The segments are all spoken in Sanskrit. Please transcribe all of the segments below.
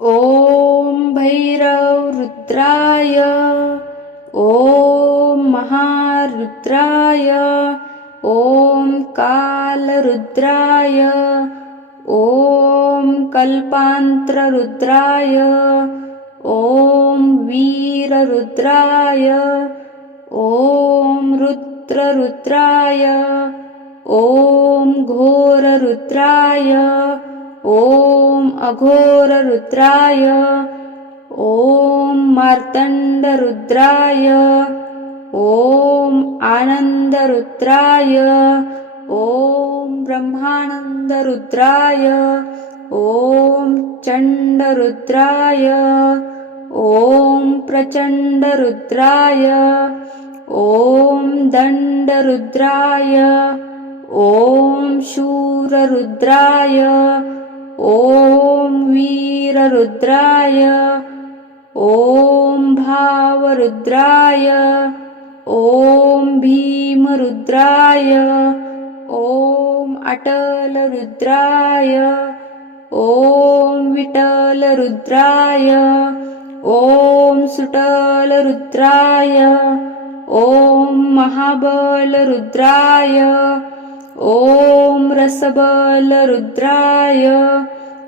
ॐ भैरवरुद्राय ॐ महारुद्राय ॐ कालरुद्राय ॐ कल्पान्तरुद्राय ॐ वीररुद्राय ॐ रुद्ररुद्राय ॐ घोररुद्राय ॐ अघोररुद्राय ॐ मार्तण्डरुद्राय ॐ आनन्दरुद्राय ॐ ब्रह्मानन्दरुद्राय ॐ चण्डरुद्राय ॐ प्रचण्डरुद्राय ॐ दण्डरुद्राय ॐ शूररुद्राय ॐ वीररुद्राय ॐ भावरुद्राय ॐ भीमरुद्राय ॐ अटलरुद्राय ॐ विठलरुद्राय ॐ सुटलरुद्राय ॐ महाबलरुद्राय ॐ रसबलरुद्राय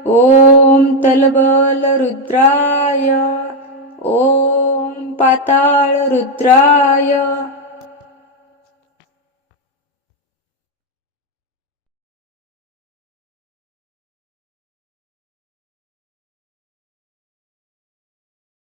ॐ तलबलरुद्राय ॐ पाताळरुद्राय